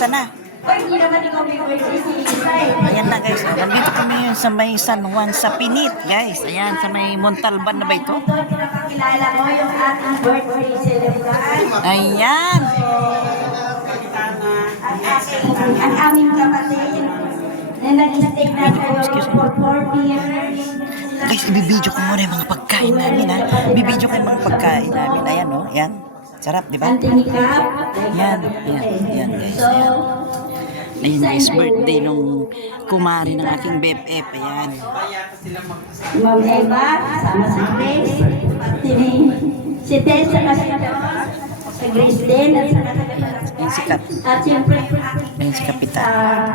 piyesta na. Ayan na guys, nandito kami sa may San Juan sa Pinit guys. Ayan, sa may Montalban na ba ito? Ayan. Ang aming kapatid na nag-stay na kayo for 40 years. Guys, ibibidyo ko muna yung mga pagkain namin ha. Ibibidyo ko yung mga pagkain namin. Ayan o, ayan. Sarap, di ba? Ayan, ayan guys. Ayan. Ayun guys, birthday nung kumari ng aking BFF. Ayan. Ma'am Eva, sama si Grace, si Tessa kasi si Grace din, Ayan si Kat. at siyempre Ayan si Kapitan.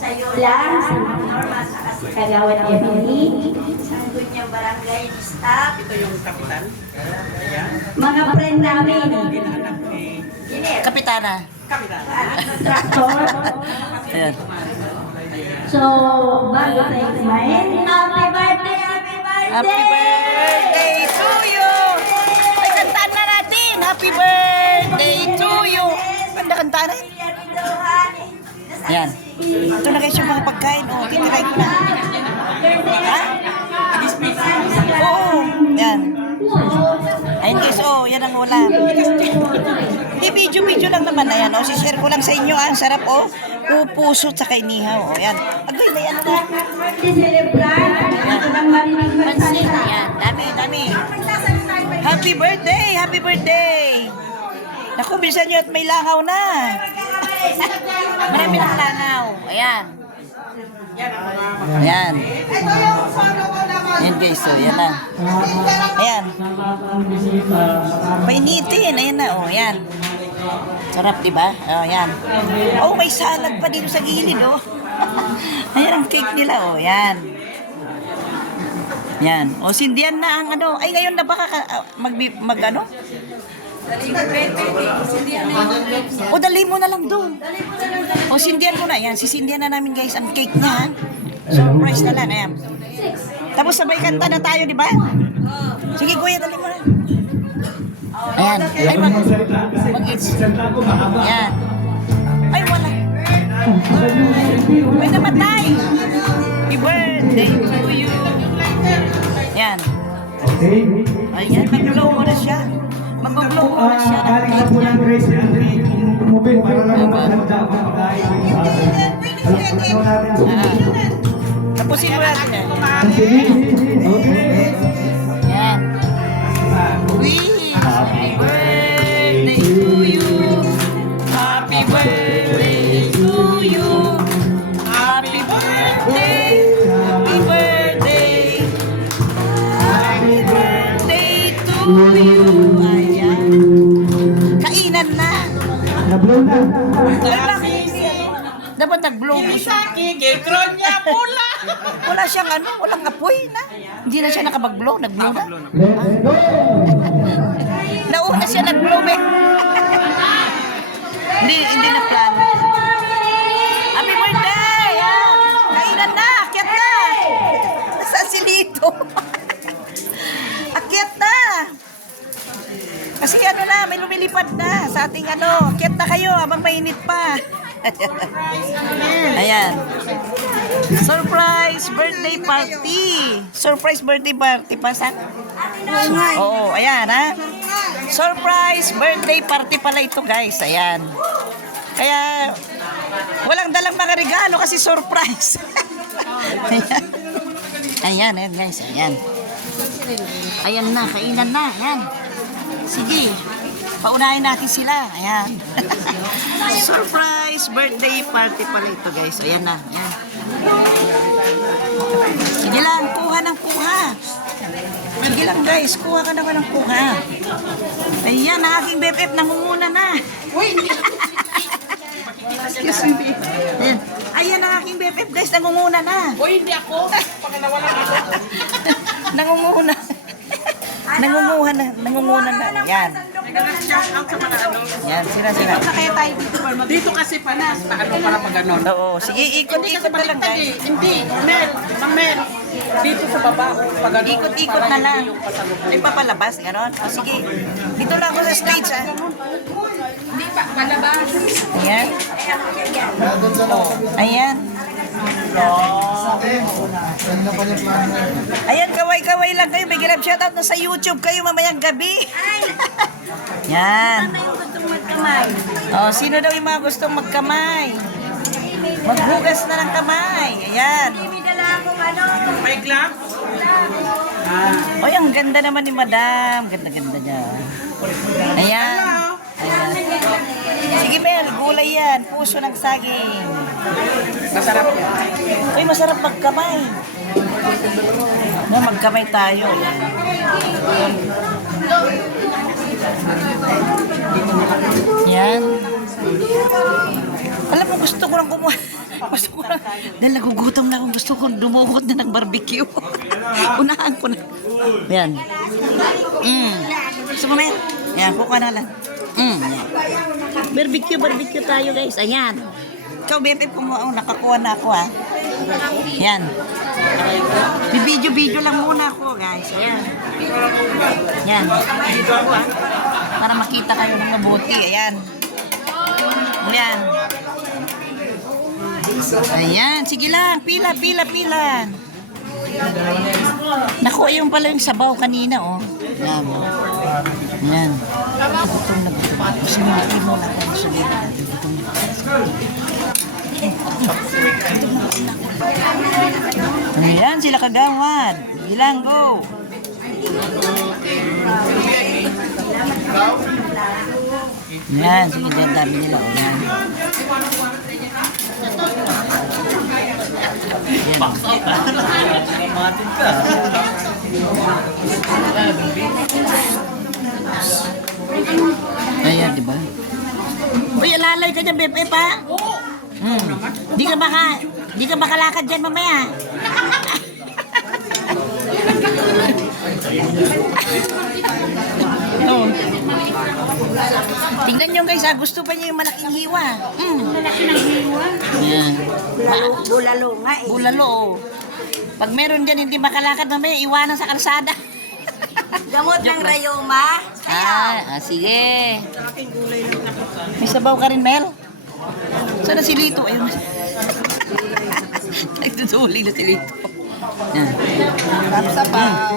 sa Yola, si Norma, saka si Kagawad Emily, ang Gunyang Barangay staff. Ito yung kapitan. Mga friend namin, Kapitana. Kapitan. contractor. Ayan. So, bago tayo kumain, happy birthday, happy birthday! Happy birthday to you! Ay, kantaan na natin! Happy birthday to you! Kanta-kanta na. Ayan. Ito na guys yung mga pagkain. O, titirain ko na. Ha? Oo. Ayan. Ayun guys, oh, yan ang ulam. Hindi, video lang naman. Ayan, oh, share ko lang sa inyo. Ang sarap, oh. Pupuso at saka inihaw. Oh, ayan. Agoy, na yan na. Pansin, ayan. Dami. Happy birthday! Happy birthday! Naku, bilisan nyo at may langaw na. Marami ng langaw. Ayan. Ayan. Ayan guys, so yan na. Ayan. Painitin, ayan na, oh, ayan. Sarap, diba? Oh, ayan. Oh, may salad pa dito sa gilid, oh. Ayan ang cake nila, oh, ayan. Yan. O, sindihan na ang ano. Ay, ngayon na baka mag-ano? O, dali mo na lang doon. O, sindihan mo na. Yan, sisindihan na namin guys ang cake niya. Surprise na lang. Ayan. Tapos sabay kanta na tayo, di ba? Sige, kuya, dali mo na. Ayan. Ay, mag-it's. Ayan. Ay, wala. May namatay. Happy birthday to you. Ayan. Ayan, mag-blow mo na siya. Mag-blow mo na siya. Tapusin mo natin yan. Ayan. Happy birthday to you. Happy birthday to you. Happy birthday. Happy birthday. Happy birthday to you. Ayan. Kainan na. Na-blow na. Dapat nag-blow mo siya. Kikron niya pula. Wala siyang ano, walang apoy na. Hindi na siya nakapag-blow, nag-blow na. Nauna siya nag-blow eh. Hindi na plano. Happy birthday! Yan. Kainan na, akyat na. Saan si Lito? Akyat na. Kasi ano na, may lumilipad na sa ating ano. Akyat na kayo habang mainit pa. Ayan. Surprise birthday party. Surprise birthday party pa sa? Oo, ayan ha. Surprise birthday party pala ito guys. Ayan. Kaya walang dalang mga regalo kasi surprise. Ayan. Ayan guys. Ayan. Ayan na, kainan na. Ayan. Sige. Paunahin natin sila. Ayan. Surprise birthday party pala ito guys. Ayan na. Ayan. Sige lang. Kuha ng kuha. Sige lang guys. Kuha ka naman ng kuha. Ayan. Ang aking BFF nangunguna na. Excuse me. Ayan. Ayan ang aking BFF guys. Nangunguna na. Uy, hindi ako. Pag nawalan ako. Nangunguna. Nangunguna na. Yan. Nag-shout out sa mga ano. Yan, sila. Kaya tayo dito. Dito kasi panas. Na ano para pag ganon. Oo, sige, ikot-ikot na lang guys. Hindi. Mel. Mang Mel. Dito sa baba. Pag ganon. Ikot-ikot na lang. May papalabas, gano'n. O sige, dito lang ako sa stage, ah. Hindi pa. Palabas. Ayan. Ayan. Ayan, kaway-kaway lang kayo. May grab shoutout na sa YouTube kayo mamayang gabi. Yan. Oh, sino daw yung mga gustong magkamay? Maghugas na ng kamay. Ayan. May gloves? Oy, ang ganda naman ni Madam. Ganda-ganda niya. Ayan. Ayan. Sige, Mel. Gulay yan. Puso ng saging. Masarap yan. Uy, masarap magkamay. Na, magkamay tayo. Ayan. Yan. Alam mo, gusto ko lang kumuha. Gusto ko lang. Dahil nagugutom na akong gusto ko dumukot na ng barbecue. Unahan ko na. Yan. Gusto mo na yan? Yan, kuka na lang. Barbecue tayo guys. Ayan. Ikaw, BFF, nakakuha na ako ha. Yan. Bibidyo-video lang muna ako guys. Ayan. Yan. Dito ako ha. Para makita kayo ng mabuti. Ayan. Ayan. Ayan. Sige lang. Pila. Naku, ayun pala yung sabaw kanina, oh. Ayan. Ayan. Gutom na gutom. Sumitin mo lang ako. Sumitin natin. Gutom na gutom. Ayan, sila kagawad. Bilang, go. Ayan, sige, dyan dami nila. Ayan. Ayan, diba? Uy, alalay ka dyan, Bebe, pa. Di ka makalakad dyan mamaya. Oh. Tingnan nyo guys, gusto pa niyo yung malaking hiwa. Malaki ng hiwa. Yan. Bulalo nga eh. Bulalo, oh. Pag meron dyan hindi makalakad mamaya, iwanan sa kalsada. Gamot ng rayoma. Sige. May sabaw ka rin, Mel? Saan na si Lito? Ayun. Nagtutuli na si Lito. Yan. Sabaw.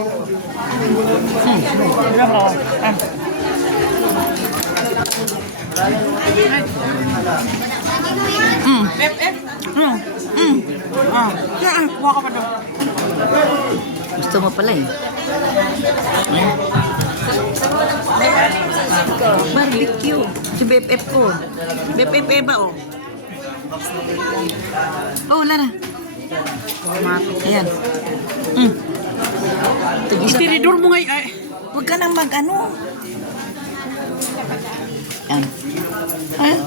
Kuha ka pa doon. Gusto mo pala eh. Barbecue. Si BFF ko. BFF Eva, oh. Oh, Lara. Ayan. Itinidor mo ngayon. Ay. Huwag ka nang mag-ano. Ayan. Ayan.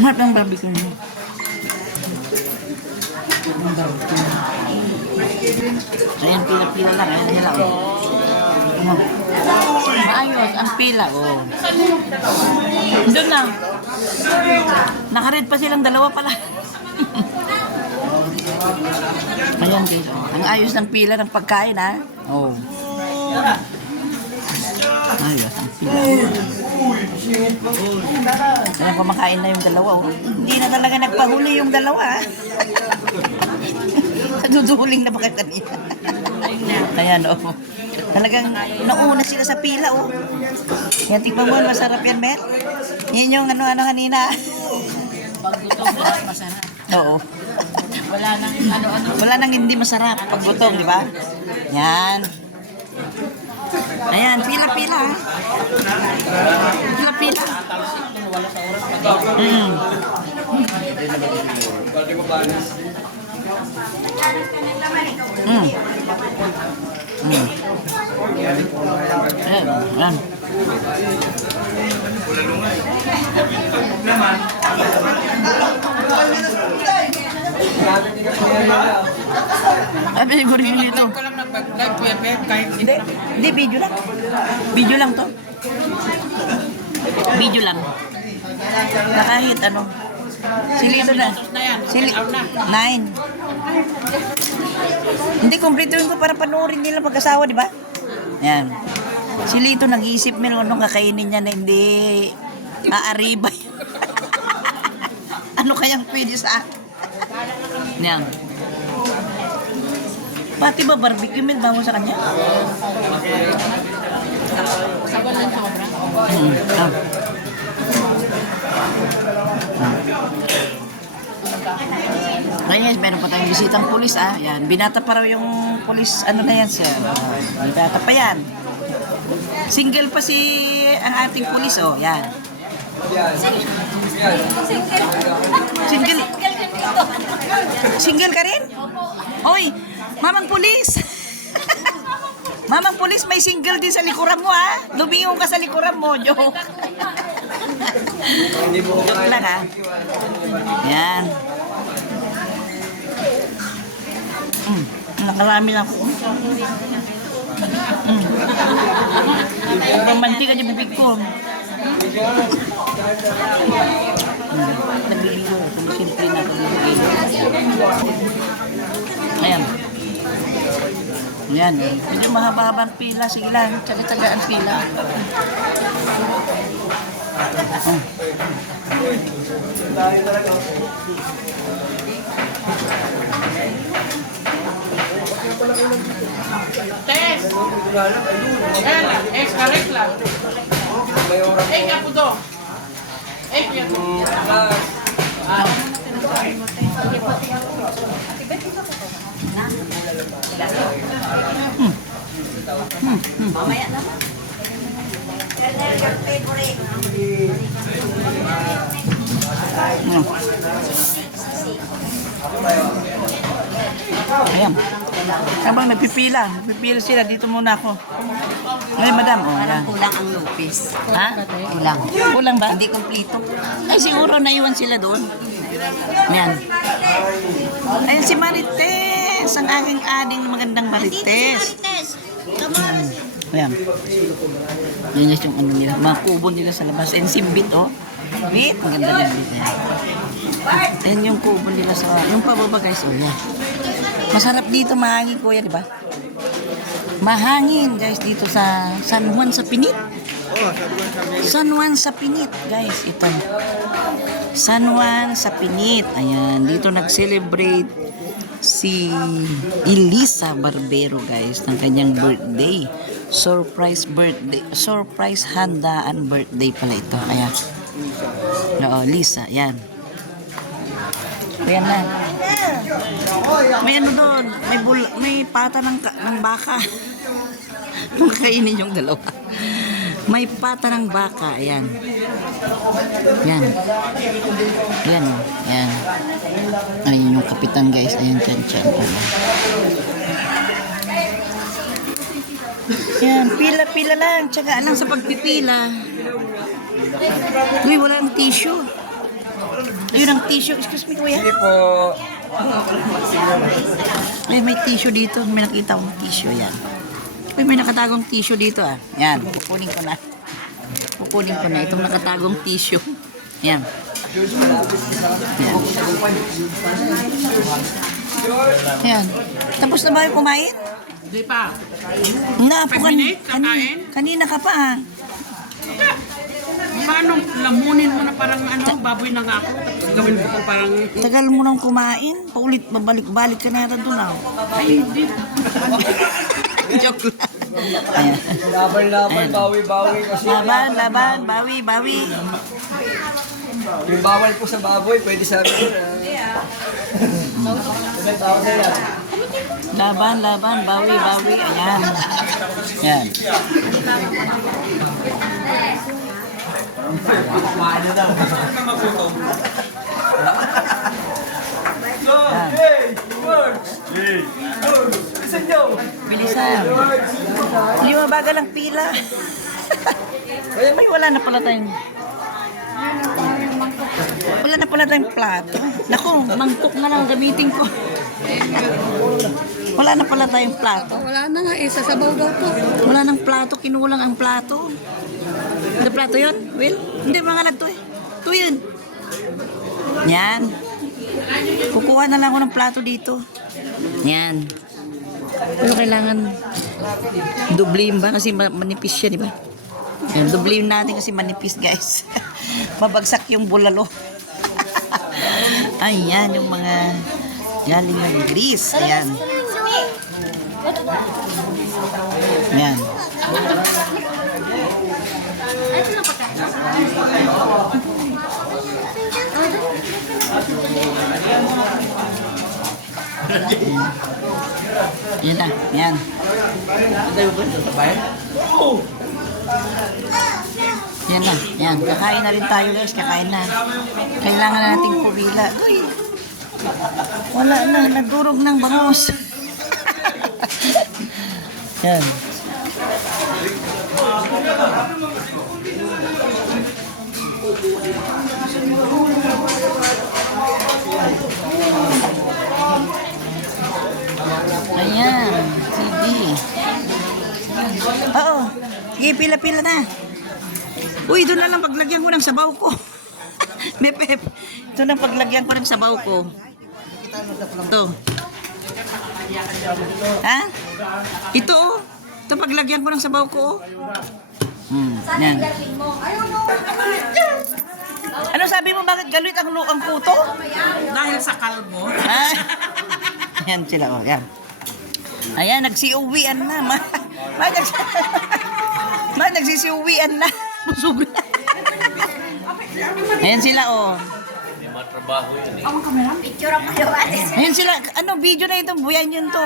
Mahal ng barbecue mo. Ayan, pila-pila lang. Ayan nila, oh. Maayos, ang pila, oh. Doon lang. Nakared pa silang dalawa pala. Ayan, guys. Ang ayos ng pila ng pagkain, ha? Oh. Ayos, ang pila. Ayan, kumakain na yung dalawa, oh. Hindi na talaga nagpahuli yung dalawa, ha? Naduduling na ba kayo kanina? Ayan, oh. Talagang nauna sila sa pila, oh. Yan, tignan mo, masarap yan, Mel. Yan yung ano-ano kanina. Pag gutom, masarap. Oo. Wala nang ano-ano. Wala nang hindi masarap pag gutom, di ba? Yan. Ayan, pila-pila, ha? Pila-pila. Ayan. Ay, siguro yun ito. Ka lang nag-live web kahit Hindi, video lang. Video lang to. Video lang. Na kahit ano. Silito na. Nine. Hindi, kumpletuhin ko para panoorin nila mag-asawa, di ba? Yan. Si Lito nag-iisip mo nung kakainin niya na hindi aaribay. Ano kayang pwede sa akin? Yan. Pati ba barbecue meal ba mo sa kanya? Saban lang sobra. Guys, meron pa tayong bisitang pulis Yan, binata pa raw yung pulis. Ano na yan sir? Binata pa yan. Single pa si ang ating pulis yan. Single. Single ka rin? Oy, mamang pulis. Mamang pulis, may single din sa likuran mo Lumingon ka sa likuran mo, joke. Joke lang Yan. Nakarami na ako. Romantik aja bibig ko. Nagbibigyo. Simple na pagbibigyo. Ayan. Ayan. Medyo mahaba-habang pila. Sige lang. Tsaga-tsaga ang pila. Tess! Ela, correct lang. Kaya po to. Kaya po. Mamaya naman. Your favorite. Ayan. Habang nagpipila sila, dito muna ako. Ay, madam. Ayan. Kulang ang lupis. Ha? Kulang. Kulang ba? Hindi kompleto. Ay, siguro naiwan sila doon. Ayan. Ayan si Marites. Ang aking ading magandang Marites. Ayan. Yan yung ano nila. Mga kubo nila sa labas. Ayan si Bit, Bit, maganda din Bit. Ayan yung kubo nila sa... Yung pababa guys, yan. Masarap dito, mahangin kuya, di ba? Mahangin guys dito sa San Juan sa Pinit. San Juan sa Pinit, guys, ito. San Juan sa Pinit. Ayan, dito nag-celebrate si Elisa Barbero, guys, ng kanyang birthday. Surprise birthday. Surprise handaan birthday pala ito. Ayan. Oo, Lisa, yan. Ayan na. May ano doon, may pata ng baka. Makainin yung dalawa. May pata ng baka, ayan. Yan. Yan, Yan. Ayun yung kapitan, guys. Ayan, tiyan. Yan, pila-pila lang. Tsaga lang sa pagpipila. Uy, wala ng tissue. Ayun ang tissue. Excuse me, kuya. Hindi po. Ay, may tissue dito. May nakita akong tissue. Yan. Uy, may nakatagong tissue dito Yan. Kukunin ko na. Itong nakatagong tissue. Yan. Yan. Yan. Tapos na ba yung kumain? Di pa. Na, po 5 minutes, kakain? kanina ka pa Paano lamunin mo na parang baboy na nga ako? Tapos gawin mo ko parang... Tagal mo nang kumain. Paulit, babalik-balik ka na doon Ay, hindi. Joke lang. Ayan. Laban, bawi-bawi kasi. Laban, bawi. Yung bawal po sa baboy, pwede sa amin. Laban, bawi. Ayan. Yan. Bilisan. Hindi mabagal ang pila. Ay, wala na pala tayong plato. Naku, mangkok na lang gamitin ko. Wala na pala tayong plato. Wala na nga, sasabaw daw po. Wala nang plato, kinulang ang plato. Ano plato yun, Will? Hindi, mga nagto Ito yun. Yan. Kukuha na lang ako ng plato dito. Yan. Pero kailangan dublihin ba? Kasi manipis siya, di ba? Yan, dublihin natin kasi manipis, guys. Mabagsak yung bulalo. Ayan, yung mga galing ng grease. Ayan. Ayan. Yan na, yan. Yan na, yan. Kakain na rin tayo guys, kakain na. Kailangan na nating pumila. Uy, wala na, nagdurog ng bangos. Yan. Ayan, CD. Oo, sige, pila-pila na. Uy, doon na lang paglagyan ko ng sabaw ko. May pep. Ito na paglagyan ko ng sabaw ko. Ito. Ha? Ito oh. Ito paglagyan ko ng sabaw ko oh. Yan. Ano sabi mo, bakit galit ang puto? Dahil sa kalbo. Ha? Yan sila oh, yan. Ayan, nagsiuwian na. Nagsisiuwian na. Busog na. Ayan sila oh. Picture ang kayo, Ayan sila, ano video na ito, buyan yun to.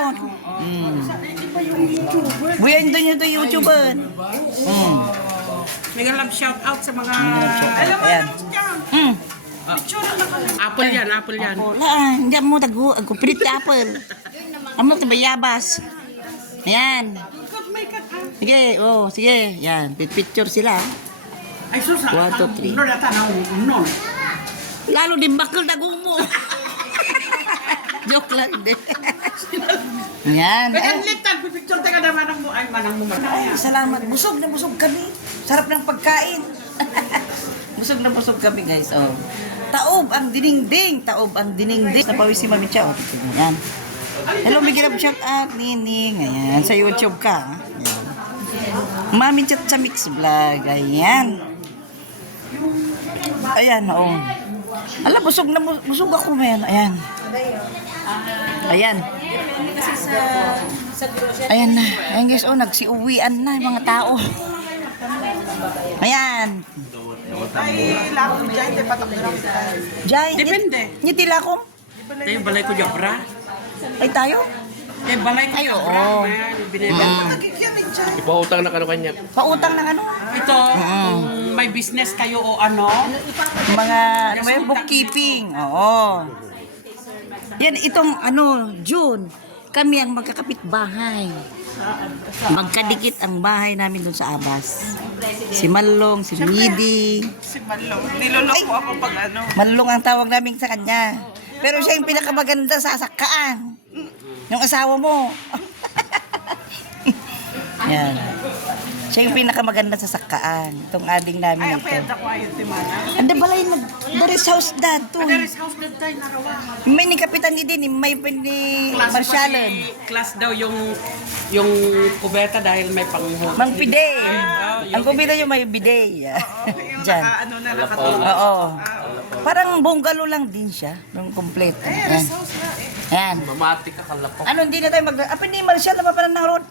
Buyan doon yun to YouTuber. Mega love shout out sa mga... Ayan. Apple yan, apple yan. Wala, hindi mo tago, ako pilit ka apple. Amo ito bayabas. Ayan. Sige, oh, sige. Yan, picture sila. Ay, sus, 1, 2, 3. no, natanaw, no. Lalo din bakal tago mo. Joke lang din. Ayan. Kaya litan, pipicture tayo na manang mo. Ay, manang mo Ay, salamat. Busog na busog kami. Sarap ng pagkain. Busog na busog kami, guys. Oh. Taob ang diningding. Taob ang diningding. Napawis si Mami Chow. Ayan. Hello, bigyan up shout out, Nining. Ayan, sa YouTube ka. Ayan. Mami Chat sa Mix Vlog. Ayan. Ayan, oh. Ala, busog na busog ako, man. Ayan. Ayan. Ayan na. Ayan guys, oh, nagsiuwian na yung mga tao. Ayan. Ay, lakom dyan, di patok na lang. Jai, Depende. Nitila ko. Tayo balay ko jabra. Ay, tayo? Eh, balay ko Ay, jabra. oo. Man, binibenta. Ipautang na kano kanya. Pautang ng ano? Ito, kung may business kayo o ano, Mga, ano ba yun? Bookkeeping. Oo. Yan, itong, ano, June, kami ang magkakapit bahay. Magkadikit ang bahay namin doon sa Abas. Si Malong, si Midi. Si Malong. Niloloko ako pag ano. Malong ang tawag namin sa kanya. Pero siya yung pinakamaganda sa sakkaan. Yung asawa mo. Yan. Siya yung pinakamaganda sa sakkaan. Itong ading Ay, namin ang ito. pwede ako ayun, Timana. Anda balay na, Doris House dad to. there is house that tayo narawa. May ni Kapitan ni din, may ni Marshalon. Class daw yung kubeta dahil may panghuhuli. Mang Pide. Ang kumita yung may bide. Yung Diyan. ano na nakatulog. Oo. Parang bungalow lang din siya. Yung kompleto. Ayan. Ayan. Mamati ka kalapok. Ano, hindi na tayo Apa ni Marshall na pa parang naroon?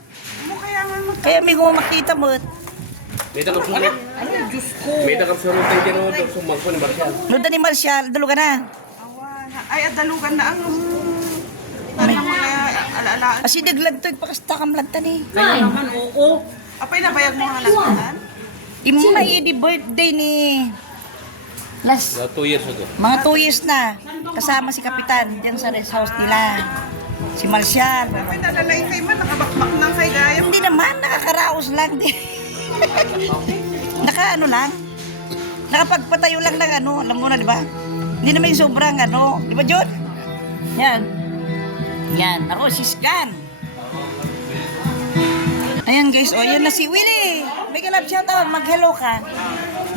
Mo kaya nga mo. Kaya may kung makita mo. May dakam sunod. May dakam sunod tayo dyan o sumagpo ni Marcial. Nuda ni Marshall, dalo ka na. Awan. Ay, adalugan na ang mga alaalaan. Kasi naglad to, pakasta kam lagtan eh. Kaya naman, oo. Apay nabayag mo halalan. Imay di birthday ni last 2 years ago. mga 2 years na kasama si Kapitan diyan sa rest house nila. Si Marshall. Apay nalalay kay man, nakabakbak ng kay gaya. Hindi naman, nakakaraos lang din. Ano lang. Nakapagpatayo lang ng ano, alam mo na, di ba? Hindi naman yung sobrang ano, di ba, John? Yan. Yan, ako si Scan. Ayan guys, oh, yan na si Willie. May kalab siya tawag, mag-hello ka.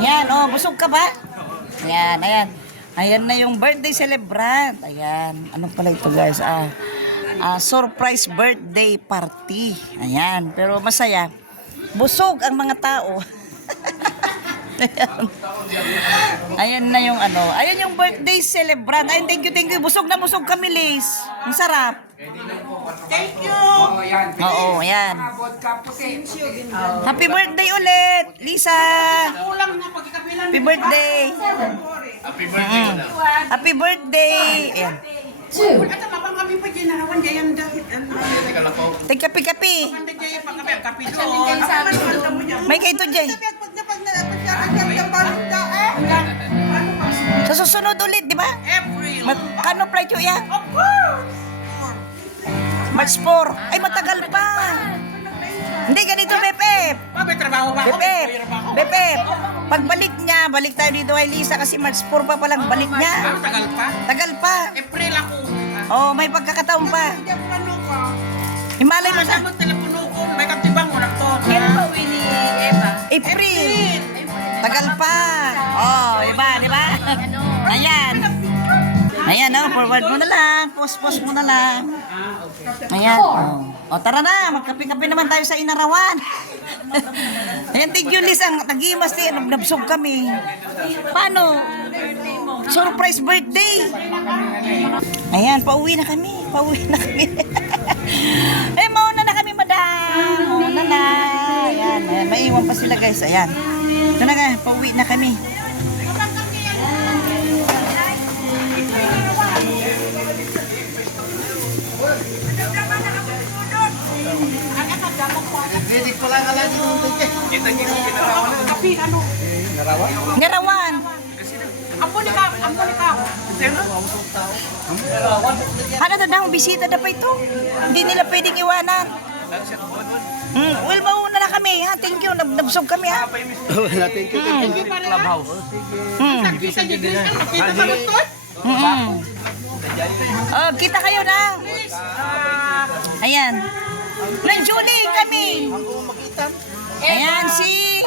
Yan, oh, busog ka ba? Ayan, ayan. Ayan na yung birthday celebrant. Ayan, ano pala ito guys, surprise birthday party. Ayan, pero masaya. Busog ang mga tao. Ayan na yung ano. Ayan yung birthday celebrant. Ayun, thank you. Busog na busog kami, Liz. Ang sarap. Thank you! Oo, ayan. Happy birthday ulit, Lisa. Kulang na pagkakabilan. Happy birthday. Happy birthday. Ayan. At mabang kami pa ginarawan dyan dahil Take kapi-kapi. Pagkanda dyan pa kami, kapi doon. Ako man kanta mo niya. May kayo Jay. Sa susunod ulit, di ba? April. Kano flight yun yan? Of course! March 4. Ay, matagal pa. Hindi, ganito, Bepep. May trabaho ba ako? Bepep. May trabaho. Bepep. Pagbalik niya, balik tayo dito kay Lisa kasi March 4 pa palang balik niya. Tagal pa? Tagal pa. April ako. Oh, may pagkakataon pa. Hindi ako ano ka. Himalay mo sa Sa telepono ko, may katibang mo lang to. April. Tagal pa. Oh, iba, di ba? Ayan. Ayan, oh, forward mo na lang. Post mo na lang. Ayan. O, tara na. Magkape-kape naman tayo sa Inarawan. Ayan, thank you, Liz. Ang tagimas din. Nabsog kami. Paano? Surprise birthday. Ayan, pauwi na kami. Eh, mauna na kami, madam. Mauna na. Ayan, ayan. Maiwan pa sila, guys. Ayan. Ito na nga, pauwi na kami. Ngarawan. Apo ni ka. Ano na daw, bisita na pa ito. Hindi nila pwedeng iwanan. Well, mauna na kami, ha? Thank you, nabsog kami, ha? Thank you. Clubhouse. Nakita niyo din. Nakita ka lang to. Oh, kita kayo na. Ayan. Nang Julie kami. Ayan, si...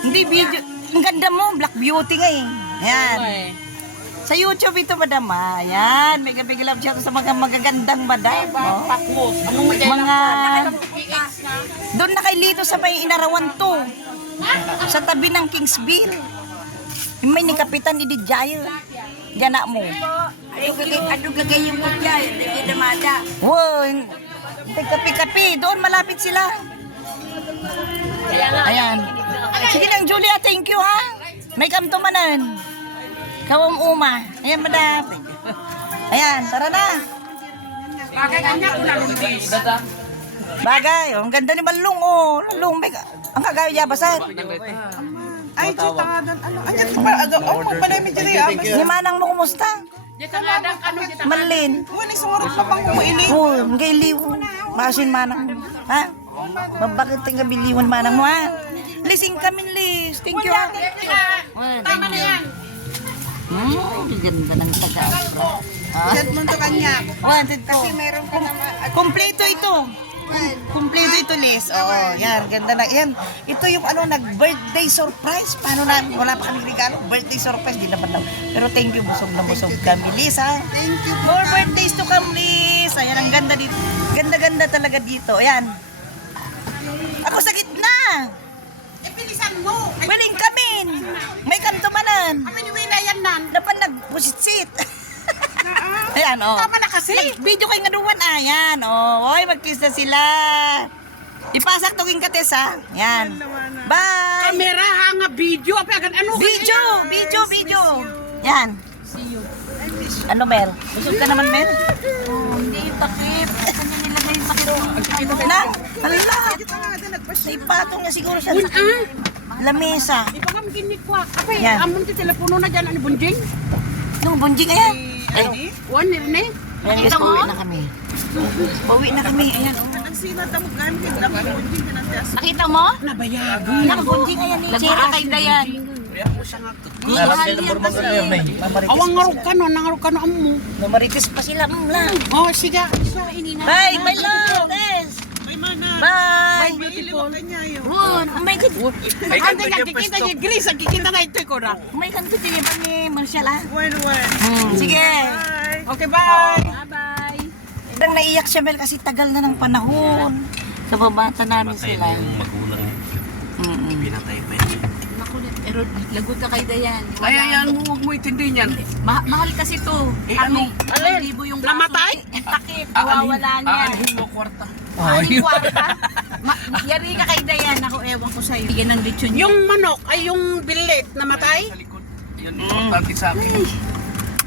Hindi, video. Ang ganda mo, Black Beauty nga eh. Ayan. Sa YouTube ito, madam, ha? Ayan, may gabi love siya sa mga magagandang madam. Oh. Mga... Doon na kay Lito sa may Inarawan to. Sa tabi ng Kingsville. Yung may ni Kapitan Ididjayo. Gana mo. Ano lagay yung kutya? Hindi namada. Wow, kapi-kapi. Doon malapit sila. Ayan. Sige lang, Julia. Thank you, ha? May kamtumanan. Kawam uma. Ayan, madam. Ayan, tara na. Bagay kanya ko na lumbis. Bagay. Oh, ang ganda ni Malung, oh. Malung, may ang kagaya basat. Ay, chita nga doon. Ano? Ay, chita pa. Oh, panay dyan. Ni Manang mo, kumusta? Dito nga doon. Ano? Dito. Malin. Wala sumurot pa pang umuili. Oh, ang gailiw. Masin Manang mo. Ha? Bakit ang gabiliwan Manang mo, ha? Lising kami, Liz. Thank you, ha? Tama na yan. Ganda ng taga-asra. Chat mo to kanya. Wanted ko. Meron ka naman. Kompleto ito. Kompleto ito, Liz. Oo, yan. Ganda na. Yan. Ito yung ano, nag-birthday surprise. Paano na? Wala pa kaming regalo. Birthday surprise. Di naman lang. Pero thank you. Busog na busog kami, Liz, ha? Thank you. More birthdays to come, Liz. Ayan, ang ganda dito. Ganda-ganda talaga dito. Ayan. Ako sa gitna. Ipilisan mo. Ay, Waling kamin. May kantumanan. kami ni Wina yan nan. Dapat nag-pusit-sit. Ayan, oh. Tama na kasi. Video kay nga duwan, ayan, oh. Oy, mag-kiss na sila. Ipasak to king kates, ha? Yan. Bye! Kamera ha nga video. Apagan ano? Video. Yan. Ano, Mel? Busog ka naman, Mel? Hindi yung takip. Kanya nilagay yung takip. Na, hala. Naipatong niya siguro sa lamesa. Ipagam ginikwa. Apay, Yan. amon ti telepono na dyan. Ano bunjing? Nung bunjing, ayan. Ay, One ni. ayan, guys, pauwi na kami. Pauwi na kami, ayan, oh. Ang sinat ang gamit. Dapat bunjing ka na. Nakita mo? Nabayagan. Nakabunjing, ayan, eh. Lagbara kay Dayan. Awang ngarog ka no. Nangarog ka no amo. Namarites pa sila, lang. Oh, siga. Bye, my love, yes. Bye. Beautiful. Kanya yun. Oh my God. Ande nga kikita niya Grace. Ang kikita na ito ko na. May kanto din pa ni Marshall, ha? One. Sige. Bye. Okay, bye. Bye-bye. Nang naiyak siya Mel kasi tagal na ng panahon. Sa babata namin Patay sila. na yung magulang niya. Pinatay pa yun. Makulit. Pero lagot ka kay Dayan. Ay, ayan mo, huwag mo itindihin yan. Mahal kasi to. Ano? Alin? Libo yung Namatay? Ang takip. Nawawala niya. Aanhin mo kwarta. Aling kwarta. Yari ka kay Dayan. Ako ewan ko sa'yo. Bigyan ng lechon niya. Yung manok ay yung billet namatay? Sa likod. Yan yung importante sa akin.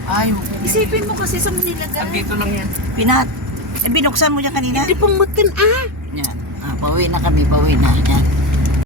Ay, Isipin mo kasi sa Manila ka. dito lang yan. Pinat. Eh, binuksan mo niya kanina? Hindi pumutin ah. Yan. Pauwi na kami, pauwi na. Yan.